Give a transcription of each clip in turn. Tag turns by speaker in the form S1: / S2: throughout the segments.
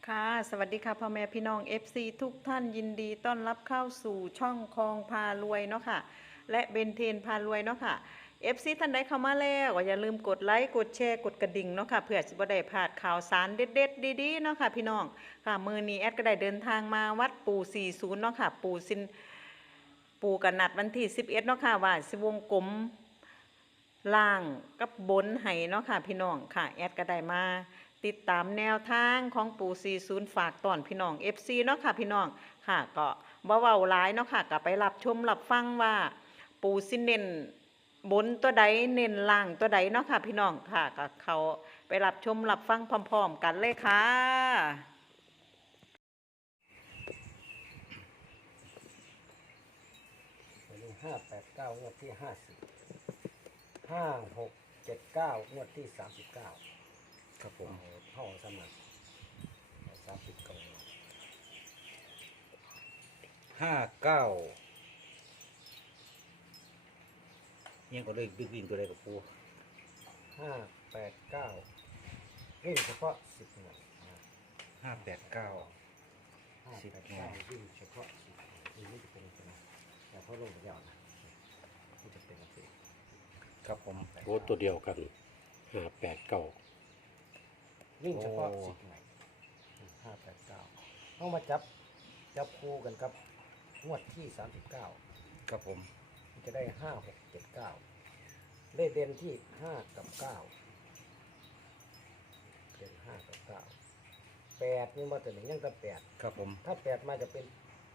S1: ค่ะสวัสดีค่ะพ่อแม่พี่น้อง FC ทุกท่านยินดีต้อนรับเข้าสู่ช่องคลองพารวยเนาะค่ะและเบนเทนพารวยเนาะค่ะ FC ท่านใดเข้ามาแล้วก็อย่าลืมกดไลค์กดแชร์กดกระดิ่งเนาะค่ะเพื่อสิบ่ได้พลาดข่าวสารเด็ดๆดีๆเนาะค่ะพี่น้องค่ะมื้อนี้แอดก็ได้เดินทางมาวัดปู่40เนาะค่ะปู่กันนัดวันที่11เนาะค่ะว่าสิวงกลมล่างกับบนไห้เนาะค่ะพี่น้องค่ะแอดก็ได้มาติดตามแนวทางของปู่40ฝากตอนพี่น้อง FC เนาะค่ะพี่น้องค่ะก็บ่เว้าหลายเนาะค่ะก็ไปรับชมรับฟังว่าปู่สิเน้นบนตัวใดเน้นล่างตัวใดเนาะค่ะพี่น้องค่ะก็เขาไปรับชมรับฟังพร้อมๆกันเลยค่ะ
S2: วันนี้589งวดที่50 5679งวดที่39
S3: ครับผม
S2: เข้าสมัคร39
S3: 59ยังก็เลยดึกวิ่งตัวใดกับปู
S2: 589วิ่งเฉพาะ10หน่วย
S3: 589
S2: 589วิ่งเฉพาะ10นี่จะเป็นอะไรนะแต่เขาลงยาวนะนี่จะเป็นอะไร
S3: ครับผม
S4: โอ้ตัวเดียวกัน589
S2: วิ่งเฉพาะ10หน่วย589ต้องมาจับคู่กันครับงวดที่39
S3: ครับผม
S2: มันจะได้5679เลขเด่นที่5กับ9เด่น5กับ9 8นี่มาแต่หนึ่งยังแต่8
S3: ครับผม
S2: ถ้า8มาจะเป็น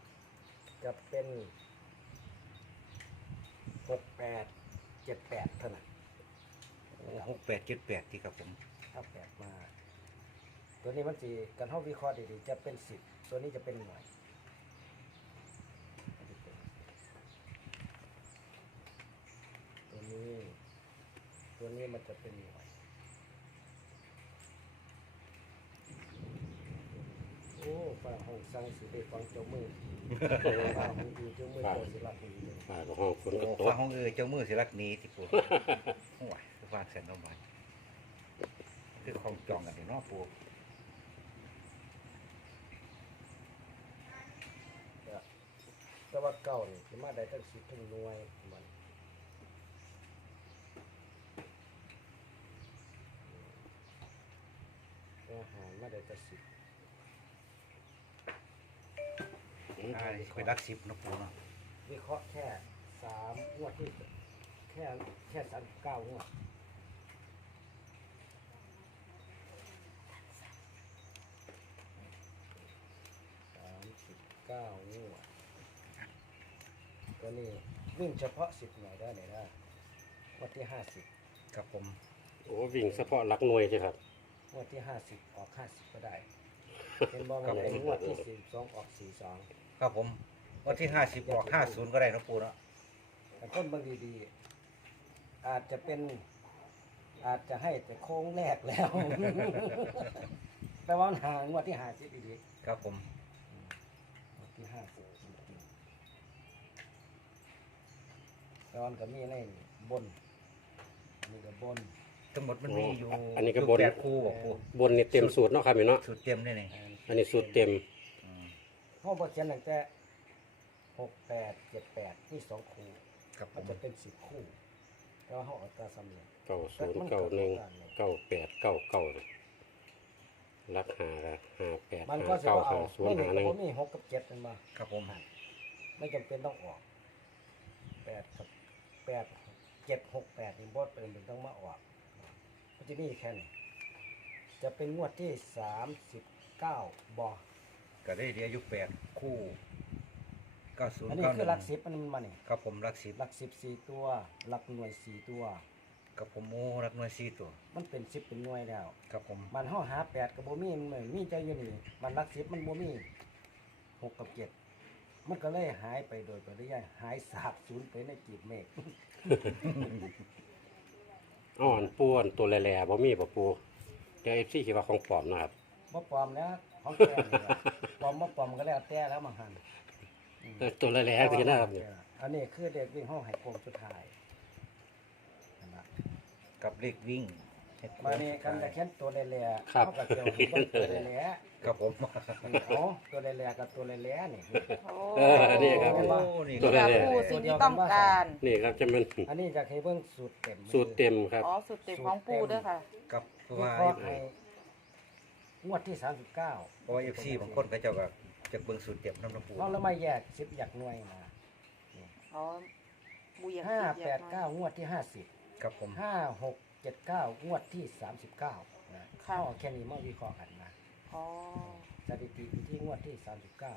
S2: 6878เท่านั้น
S3: 6878ที่ครับผม
S2: ถ้า8มาตัวนี้มันสิกันเฮาวิเคราะห์ดีๆจะเป็น10ตัวนี้จะเป็นหน่วยตัวนี้มันจะเป็นหน่วยโอ้ฟ้าห้องสั่งสิได้ฟังเจ้ามือฟ้าห้องอยู่เจ้ามือเจ้าสิรับนี่เลย
S4: ฝ่ายของห้องฝน
S3: โอ้
S4: ก็ต
S3: ฟั
S4: ก
S3: งห้องเจ้ามือสิรักหนี้ที่ปู โอ้ยฟาดแสนน้ำมันคือของจองกันที่นอกปู
S2: แต่ว่าเก่านี่สิมาได้ตั้ง10ถึงหน่วยมันอาหารมาได้ตั้ง10
S3: ไปรัก10นะปูเนาะ
S2: วิเคราะห์แค่3งวดที่แค่39งวด39งวดตัวนี้วิ่งเฉพาะ10หน่วยได้ไหนได้งวดที่50
S3: ครับผม
S4: โอ้วิ่งเฉพาะหลักหน่วยใช่ครับ
S2: งวดที่50ออก50ก็ได้เป็นบอลมันเป็นงวดที่42ออก42
S3: ครับผมวันที่50ออก50ก็ได้นะปูเนาะ
S2: แต่ต้นบางดีๆอาจจะให้แต่โค้งแรกแล้ว แต่ว่าหางวดที่50ดีๆ
S3: ครับผม
S2: ที่50ตอนก็มีในบนนี่ก็บน
S3: ทั้งหมดมันมีอยู่
S4: อันนี้ก็บน
S3: 8คู่บอกปู
S4: บนนี่เต็มสูตรเนาะครับพี่เนาะ
S3: สูตรเต็มได้นี่
S4: อันนี้สูตรเต็ม
S3: อืม
S2: ห้องบทเขียนตั้งแต่68 78ที่2คู่
S3: ครับผ
S2: มัน
S3: ม
S2: จะเป็น10คู่แล้วห้องอัตราสำเร็จ
S4: 90919899หลักหาละ58
S2: มันก็จะว่าเอาไม่หนึ่งก็บ่
S4: 5051
S2: มี6กับ7มันมา
S3: ครับผม
S2: ไม่จำเป็นต้องออก8กับ8 7 6 8นี่บ่เป็นต้องมาออกมันจะมีแค่นี้จะเป็นงวดที่39บ่
S3: ก็ได้เดียวอยู่8คู่90
S2: อันนี้คือหลัก10มันมานี่
S3: ครับผมรัก
S2: หลัก10 4ตัวหลักหน่วย4ตัว
S3: 10กับผมโอ้รักหน่วย4ตัว
S2: มันเป็น10เป็นหน่วยแล้ว
S3: ครับผม
S2: มันเฮาหา8กับบ่มีมันมีใจอยู่นี่มันหลัก10มันบ่มี6กับ7มันก็เลยหายไปโดยปริยายหายสาบสูญไปในกีบเมฆ
S4: อ้อนปูอันตัวแหล่ๆบ่มีบ่ปูเดี๋ยว FC คิดว่าของปลอมนะครับ
S2: บ่ปลอมแล้วของแท้นี่ล่ะปลอมบ่ปลอมก็แล้วแต่แล้วมาหัน
S4: ตัวแหล่ๆคือนะครับเนี่ย
S2: อันนี้คือเด็กวิ่งเฮาให้โค้งสุดท้ายนั่นล่ะ
S3: กับเลขวิ่งเฮ็ดโค้
S2: มาง นี่กันจะเขียนตัวแหล่ๆ
S4: ครับ
S2: เขาก็เกี่ยวกับตัวแหล่
S3: ครับผม
S2: ๆเอาตัวแหล่ๆกับตัวแหล่ๆนี่
S5: โอ้
S4: นี่ครับ
S3: โอ้นี่
S4: ตัว
S5: นี่
S4: แร
S5: ล่ะ
S4: ก
S5: ปูสิ่งที่ต้องการ
S4: นี่ครับจะเป็น
S2: อันนี้จะให้เบิ่งสูตรเต็ม
S4: สูตรเต็มครับ
S5: อ๋อสุดเต็มของปูเด้อค่ะ
S3: กับเพราะ
S2: วิ
S3: ว่า
S2: เคราะห์ให้งวดที่ 39
S3: เพราะว่า FC บางคนเขาเจ้าก็จะเบิ่งสูตรเต็มน้ำน้ำปู
S2: ห้องแล้วมาแยก10หยักหน่วยมา
S5: อ๋อปูอยาก
S2: ห้า
S5: กิน
S2: แป
S5: อยา
S2: ด
S5: ก
S2: เก้างวดที่
S3: ครับผม
S2: 50 5 6 7 9งวดที่ 39นะเข้าเอาแค่นี้มาวิเคราะห์กันนะ
S5: อ๋อ
S2: สถิติอยู่ที่งวดที่ 39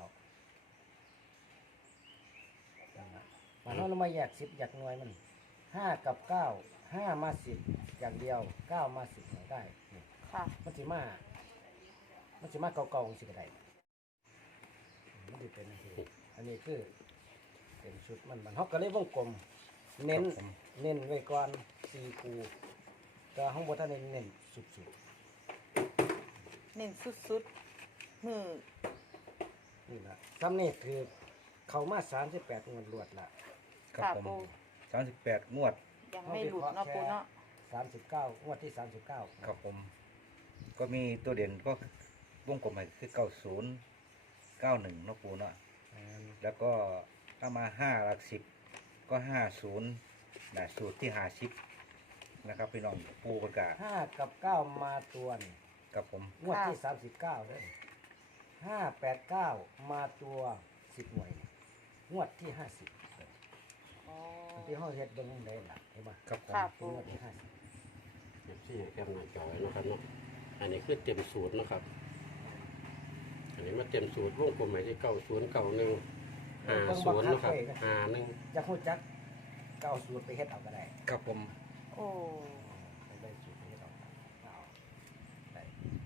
S2: นั่นล่ะมาห้องแล้วมาแยก10หยักหน่วยมัน5กับ9 5มา10อย่างเดียว9มา10หน่วยได้นี่
S5: ค่ะ
S2: มันสิมาเก่าๆสิก็ได้มันสิเป็นจังซี่อันนี้คือเป็นชุดมันเฮาก็เลยวงกลม เน้น
S3: ครับผม
S2: เน้นไว้ก่อน4คู่แต่ข้างบนท่านเน้นสุด
S5: เน้นสุดๆมือ
S2: ๆนี่ล่ะซ้ำนี่คือเข้ามา38งวดรวดละ
S3: ครับ
S5: ค่ะ
S3: ผม
S5: ปู
S3: 38งวด
S5: ยังไม่หลุดเนาะปูเนาะ
S2: 39งวดที่ 39
S3: ครับผม ก็มีตัวเด่นก็วงกลมใหม่คือ90 91เนาะปูเนาะ แล้วก็ถ้ามา5หลัก10ก็50นะสูตรที่50นะครับพี่น้องปูประกาศ
S2: 5กับ9มาตัวนี่
S3: ครับผม
S2: งวดที่39เด้อ589มาตัว10หน่วยนี่งวดที่50
S5: อ๋อ
S2: ที่ห้องเฮ็ดเบิ่งได้ล่ะเห็นบ่
S3: ครับผม
S5: ค่ะ
S2: เป็นงวดที่50
S4: เอฟซีแคปหน้าจอไว้นะครับเนาะอันนี้คือเต็มสูตรนะครับ อันนี้มาเต็มสูตรวงกลมหมายที่909150นะครับ51
S2: จะฮู้จักก็เอาสูตรไปเฮ็ดเอาก็ได้
S3: ครับผม
S5: โอ้
S2: ไปได้สูตรไปเฮ็ดเอาเอาได้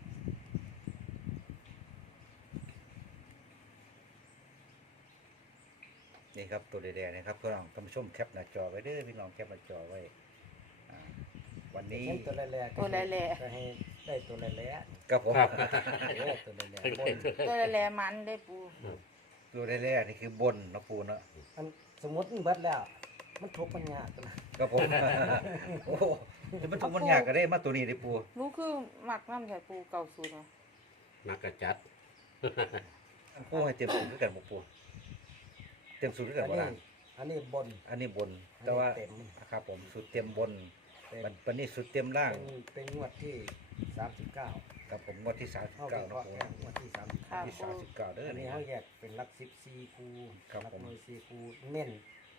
S3: นี่ครับตัวแดงๆนะครับพี่น้องท่านผู้ชมแคปหน้าจอไว้เด้อพี่น้องแคปหน้าจอไว้อ่าวันนี้
S2: เห็นตัวแหล่ๆ
S5: ตัวแหล่
S2: ก็ให้ได้ตัวแหล่
S3: ครับผม
S4: ครับ
S2: ๆตัวแหล่ๆบน
S5: ๆตัวแหล่ๆมันได้ปู
S3: ตัวแรกๆนี่คือบนเนาะปูเนาะ
S2: อันสมมุติมันเบิดแล้ว มันทุกข์มันยากตัวนะครับ
S3: ผม โอ้โหจะมันถูกมันยากก็ได้มาตัวนี้ได้ปู
S5: รู้คือหมักน้ำใส่ปูเก่าสูตรเนาะ
S4: นักกระจัด
S3: ปูให้เต็มสูตรด้วยกันบ่ปูเต็มสูตรด้วยกัน
S2: อัน
S3: บ่
S2: นี้
S3: ล่ะ
S2: อันนี้บน
S3: อันนี้บน แต่ว่า
S2: อันนี้เต็ม
S3: ครับผมสูตรเต็มบน
S2: เต็ม
S3: วันนี้สูตรเต็มล่าง
S2: เป็นงวดที่39
S3: ครับผมงวดที่
S2: เฮา
S3: 39
S2: วิ
S3: นะ
S2: เคราะห์
S3: ปู
S2: แค่งวดที่
S5: ค่ะ
S3: ที่
S5: ปู
S3: 39เด้อ
S2: อัน
S3: นี่
S2: นี้เฮาแยกเป็นหลัก14คู่
S3: ครับ
S2: หลัก
S3: ผม
S2: หน่วย4คู่เน้น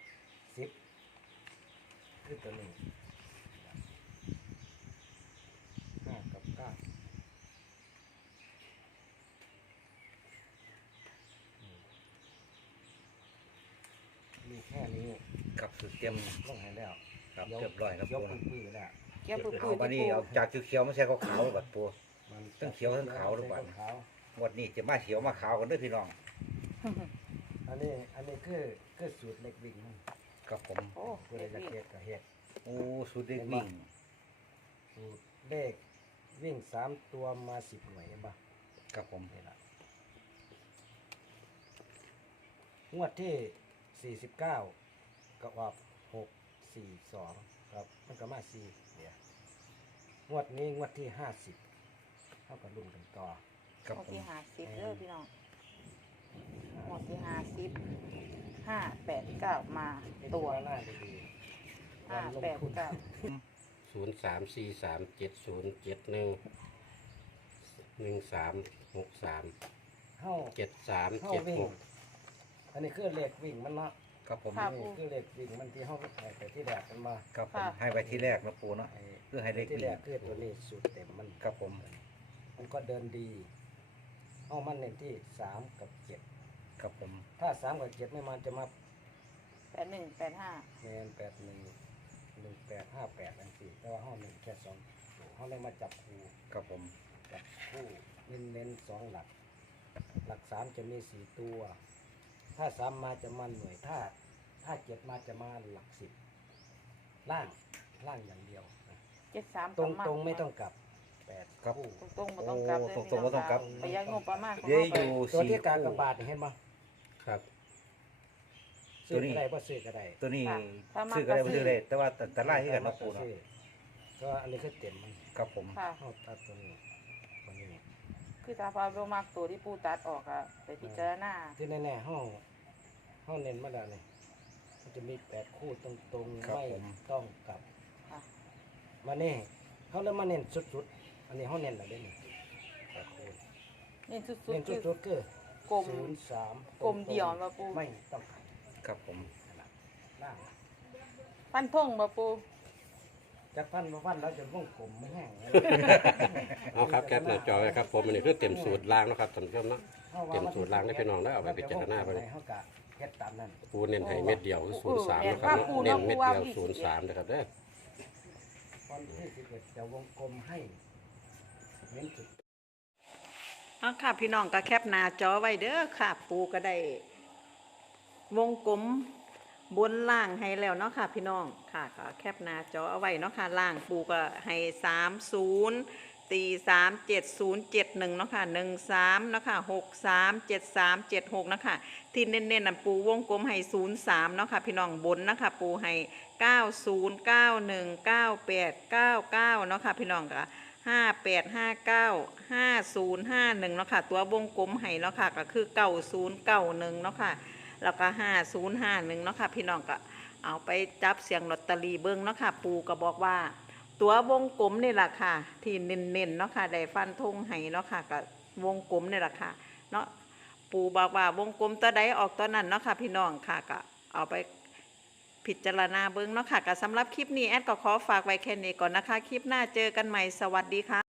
S2: 10คือตัวนี้5กับ9มีแค่นี้
S3: ครับสูตรเต็ม
S2: ลงให้แล้ว
S3: ครับเรียบร้อยครับ
S2: ย
S3: ปู
S2: ก
S3: นะ
S2: ปื้อๆแล้ว
S5: เกี่ยวปื้
S3: เอา
S5: อ
S3: บัด
S5: ๆ
S3: นี้
S5: ปู
S3: เอาจากเขียวๆมาใส่ขาวๆบัดปู
S2: มัน
S3: ทั้งเขียวทั้งขาวหรือเปล่า
S2: ขาว
S3: งวดนี้จะมาเขียวมาขาวกันเด้อพี่น้อง
S2: อันนี้คือสูตรเล็กวิ่งมัน
S3: ครับผม
S5: โอ้
S2: เพื่อจะเฮ็ดก็เฮ็ด
S3: โอ้สูตรเด็กวิ่ง
S2: สูตรเลขวิ่ง3ตัวมา10หน่วยเห็นปะ
S3: ครับผม
S2: นี่ล่ะงวดที่49ก็ออก642ครับมันก็มา4เนี่ยงวดนี้งวดที่50เท่ากับรุ่นกันต่อ
S3: ครับ
S5: หมด
S3: ผม
S5: ที่50เด้อพี่น้องหมดที่50 589มาตัว
S2: หน้าดีๆการลงทุน
S5: 589
S4: 034370711363
S2: เฮา วิ่ง
S4: 7376
S2: อันนี้คือเลขวิ่งมันเนาะ
S3: ครับผม
S5: ครับ
S2: นี่คือเลขวิ่งมันที่เฮาไปที่แรกกันมา
S3: ครับผม
S5: ค่ะ
S3: ให้ไว้ที่แรกนะปูเนาะ
S2: ไอ้
S3: เพื่อให้เลข
S2: ที่
S3: วิ่
S2: แรง กคือตัวนี้สูตรเต็มมัน
S3: ครับผม
S2: มันก็เดินดีเอามันเน้นที่3กับ7
S3: ครับผม
S2: ถ้า3กับ7ไม่มันจะมา
S5: 8185
S2: แมน811858จังซี่แต่ว่าเฮาเน้นแค่2ตัวเฮาเลยมาจับคู่
S3: ครับผม
S2: จับคู่เน้น2หลัก หลัก3จะมี4ตัว ถ้า3มาจะมาหน่วยถ้า7มาจะมาหลัก10ล่างอย่างเดียวนะ
S5: 73
S2: ตรงไม่ต้องกลับ8
S3: ครับ
S2: คู่
S5: ตรงๆบ่ต้องกลับเด้อ
S3: ตรงๆบ่ต้องกลับ
S5: ประหยัดงบประมาณของ
S3: เดี๋ยว
S5: เรา
S3: อ
S5: ไป
S3: ยู่
S2: ตัว
S3: สี่
S2: ที่กาก
S3: คู่
S2: บาทนี่เห็นบ่
S4: ครับ
S2: ซื้อก็ได้บ่ซื้อก็ได้
S3: ตัวนี้
S5: ค่ะถ้ามา
S3: ซื้อก็ได้บ่ซื้อได้แต่ว่าแต่ไล่ให้กันนะปูเนาะ
S2: ก็อันนี้คือเต็มมัน
S3: ครับผม
S5: ค่ะ
S2: เขาตัดตัวนี้ตัวนี้
S5: คือถ้าพาเรามักตัวที่ปูตัดออกอะไปพิจารณา
S2: ที่แน่ๆห้องเน้นมาแล้วนี่มันจะมี8คู่ตรงๆ
S3: ครับ
S2: ไม่
S3: ผม
S2: ต้องกลับ
S5: ค่ะ
S2: มาเน่เขาเริ่มมาเน้นสุดๆอันนี้ห้องเน้นอะไรนี่8คู่
S5: นี่สุด
S2: เน้น
S5: ๆคือ
S2: สุดๆคือก
S5: ลม
S2: 03
S5: กลมเดี่ยวมาปู
S2: ไม่ต้องกลับ
S3: ครับผม
S2: ล่าง
S5: ฟันทงมาปู
S2: จากพันมาพันแล้วจะวงกลมไม่แห้ง
S4: เอาครับแคปหน้าจอไว้ครับผมอันนี้คือเต็มสูตรล่างเนาะครับท่านผู้ชมเนาะ เตรียมสูตรล้างได้พี่น้องแล้วเอาไปพิจารณาไปเลย
S2: เขากะเฮ็ดตามนั้น
S4: ปูเน้นให้เม็ดเดียวคือ03นะครับเนาะเน้นเม็ดเดียว03นะครับเด้อ
S2: วันที่11จะวงกลมให้เน้นจุด
S1: เอาค่ะพี่น้องก็แคปหน้าจอไว้เด้อค่ะ ปูก็ได้วงกลมบนล่างให้แล้วเนาะค่ะพี่น้องค่ะก็แคปหน้าจอเอาไว้เนาะค่ะล่างปูก็ให้30ตี37071เนาะค่ะ13เนาะค่ะ637376เนาะค่ะที่เน้นๆน่ะปูวงกลมให้03เนาะค่ะพี่น้องบนนะคะปูให้90919899เนาะค่ะพี่น้องก็58595051เนาะค่ะตัววงกลมให้เนาะค่ะก็คือ9091เนาะค่ะแล้วก็5051เนาะค่ะพี่น้องก็เอาไปจับเสียงลอตเตอรี่เบิ่งเนาะค่ะปูก็บอกว่าตัววงกลมนี่แหละค่ะที่เน้นๆเนาะค่ะได้ฟันธงให้เนาะค่ะก็วงกลมนี่แหละค่ะเนาะปูบอกว่าวงกลมตัวใดออกตัวนั้นเนาะค่ะพี่น้องค่ะก็เอาไปพิจารณาเบิ่งเนาะค่ะก็สำหรับคลิปนี้แอดก็ขอฝากไว้แค่นี้ก่อนนะคะคลิปหน้าเจอกันใหม่สวัสดีค่ะ